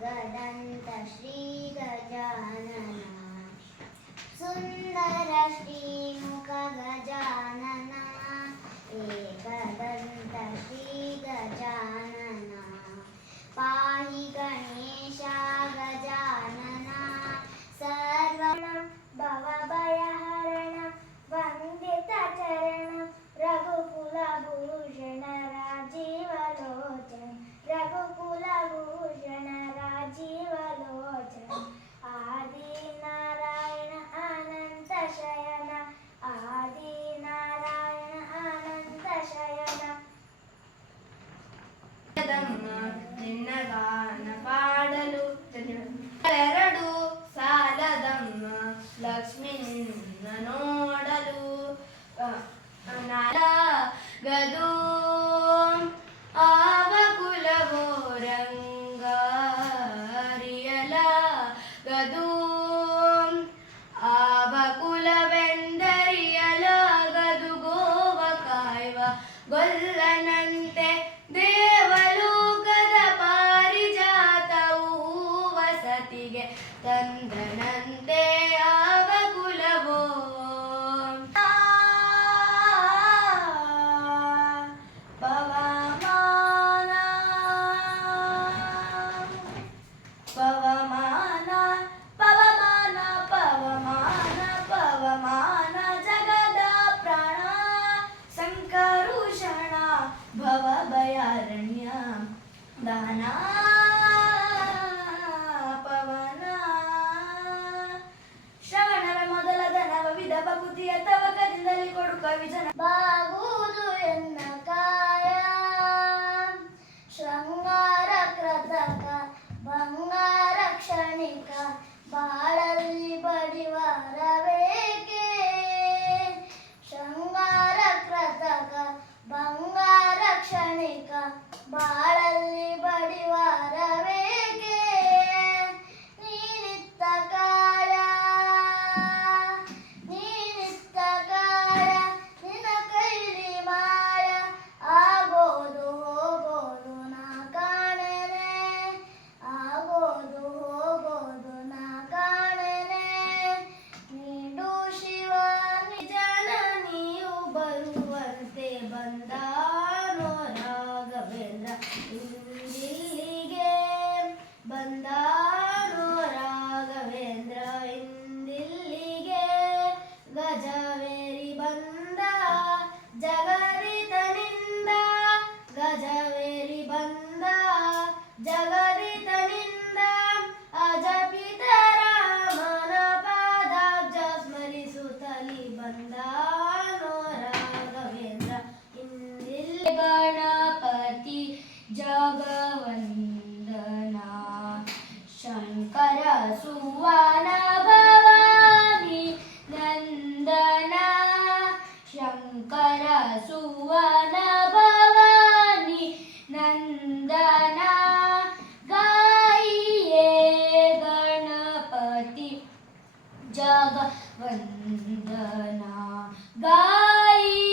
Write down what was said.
एकदन्त श्रीगजानन सुन्दर श्रीमुख गजानन एकदन्त श्रीगजानन पाहि गणेशा गजानन सर्वं भवभयहरण वन्दितचरण रघुकुलभूषण राजीवलोचन रघुकुलभूषण राजीवलोचन आदिनारायण अनंत शयन आदिनारायण अनंत शयन ನಿನ್ನ ಗಾನ ಪಾಡಲು ಎರಡು ಸಾಲದಮ್ಮ ಲಕ್ಷ್ಮೀ ನೋಡಲು ಗದು ಆವ ಕುಲವೋ ರಂಗಾರಿಯಲ ಗದು ಆವ ಕುಲವೆಂದರಿಯಲ ಗದು ಗೋವ ಕಾಯ್ವ ಗೊಲ್ಲನಂತೆ ದೇವಲೋಕದ ಪಾರಿಜಾತವು ವಸತಿಗೆ ತಂದನಂತೆ ಆವ ಕುಲವೋ ಪವಮಾನ ಪವಮಾನ ಪವಮಾನ ಪವಮಾನ ಪವಮಾನ ಜಗದ ಪ್ರಾಣ ಸಂಕರುಷಣ ಭವ ಭಯಾರಣ್ಯ ದಾನ ಪವನ ಶ್ರವಣರ ಮೊದಲದ ನವವಿಧ ಭಕುತಿಯ ತವಕದಿಂದಲೇ ಕೊಡುಕ ವಿಜನ ಬಾಗುವುದು ಎನ್ನ ಕಾಯ ಶೃಂಗಾರ ಕೃತಕ ಬಂಗಾರ ಕ್ಷಣಿಕ ಬಾಳಲ್ಲಿ ಬಡಿವಾರವೇಕೆ ಶೃಂಗಾರ ಕೃತಕ ಬಂಗಾರ ಕ್ಷಣಿಕ ಬಾಳಲ್ಲಿ ಬಡಿವಾರವೇಕೆ ನೀನಿತ್ತ ಕಾಯ ನೀನಿತ್ತ ಕಾಯ ನಿನ್ನ ಕೈಲಿ ಮಾಯ ಆಗೋದು ಹೋಗೋದು ನಾ ಕಾಣೆನೆ ಆಗೋದು ಹೋಗೋದು ನಾ ಕಾಣೆನೆ ನೀಡು ಶಿವ ನಿಜನ ನೀವು ಬರುವಂತೆ ಬಂದಾನೋ ರಾಘವೇಂದ್ರ ಇಂದಿಲ್ಲಿಗೆ ಬಂದಾನೋ ರಾಘವೇಂದ್ರ ಇಂದಿಲ್ಲಿಗೆ ಗಜವೇರಿ ಬಂದ ಜಗರಿತನಿಂದ ಗಜವೇರಿ ಬಂದ ಜಗರಿತನಿಂದ ಅಜಪಿತ ರಾಮನ ಪಾದಾಬ್ಜ ಸ್ಮರಿಸುತ್ತಲಿ ಬಂದಾನೋ ರಾಘವೇಂದ್ರ ಇಂದಿಲ್ಲಿ ಗಣಪತಿ ಜಗವಂದನ ಶಂಕರ ಸುವಾ